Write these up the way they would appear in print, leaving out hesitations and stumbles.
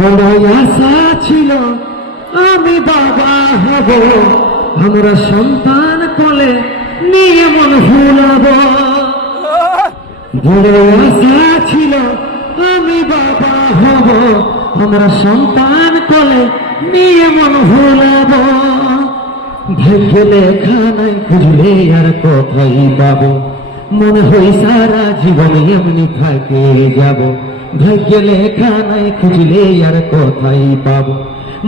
বড় আশা ছিল আমি বাবা হব, আমরা সন্তান কোলে নিয়ে মন ভুলাব। বড় আশা ছিল আমি বাবা হব, আমরা সন্তান কোলে নিয়ে মন ভুলাব। ভাগ্য লেখা নাই খুঁজলে আর কোথায় পাবো, মনে হয় সারা জীবন এমনি থাকে যাব। ভাগ্য লেখা নাই খুঁজলে আর কোথায় পাবো,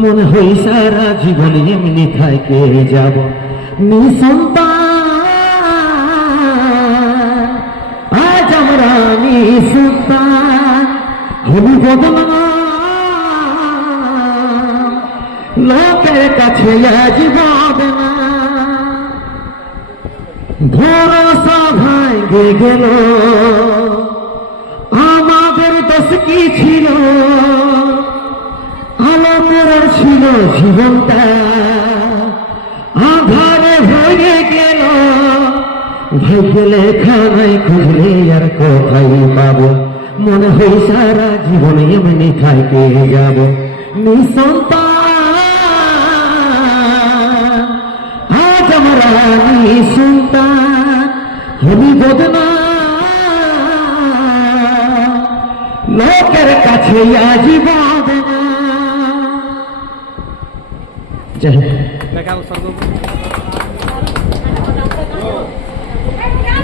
মনে হয় সারা জীবন এমনি থাকে যাব। নিঃসন্তান আজ আমরা নিঃসন্তান, হবি বদনাম লোকের কাছে আজ বদনা। ভরসা ভাঙে গেল, আমাদের দোষ কি ছিল? আলোর ছিল জীবনটা, আধারে ভরে গেল। ভাগ্য লেখা নাই খুঁজলে আর কোথায় পাবো, মনে হয় সারা জীবন এমনি থাকে যাব। নিঃসন্তান আজ আমরা নিঃসন্তান, হবি বদনাম লোকের কাছে আজ বদনা। জয় হিন্দ।